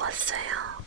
먹었어요.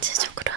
전체적으로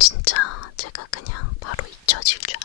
진짜 제가 그냥 바로 잊혀질 줄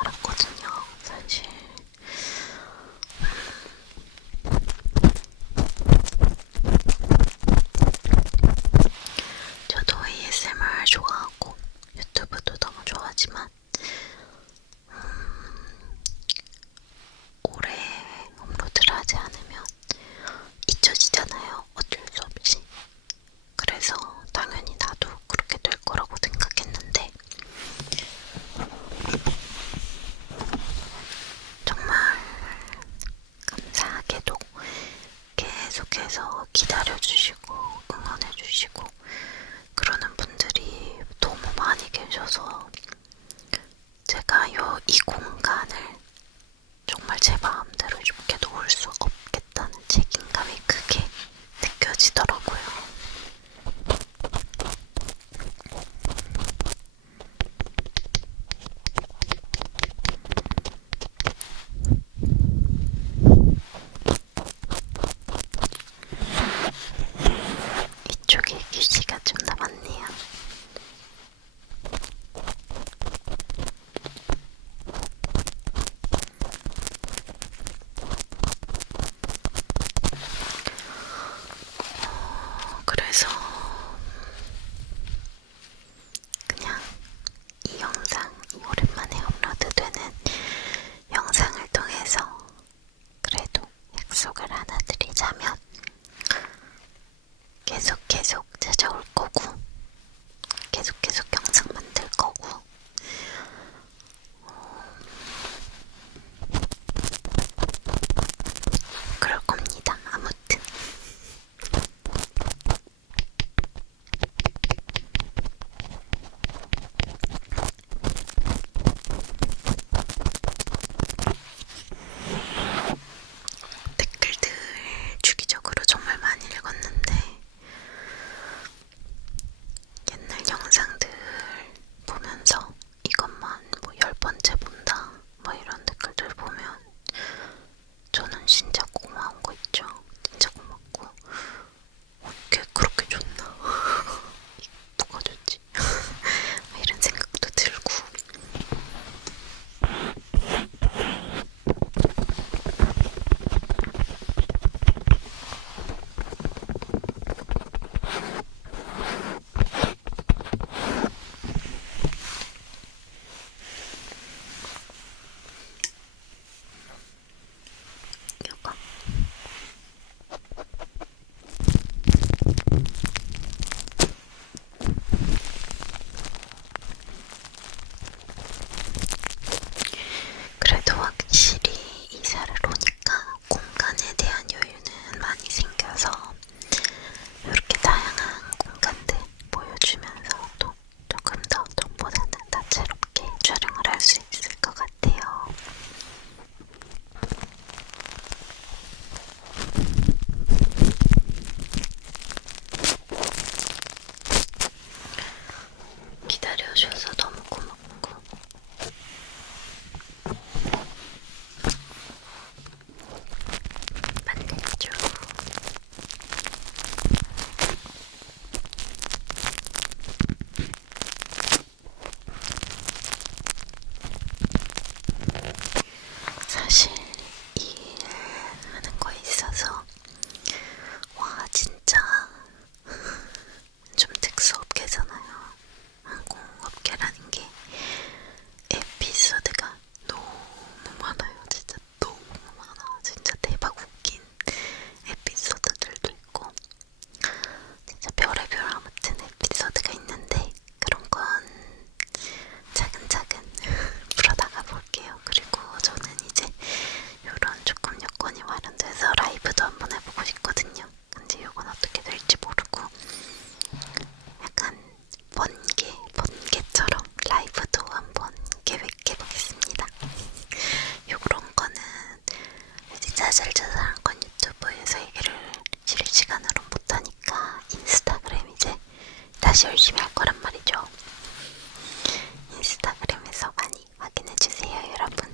약속을 하나 드리자면 여러분.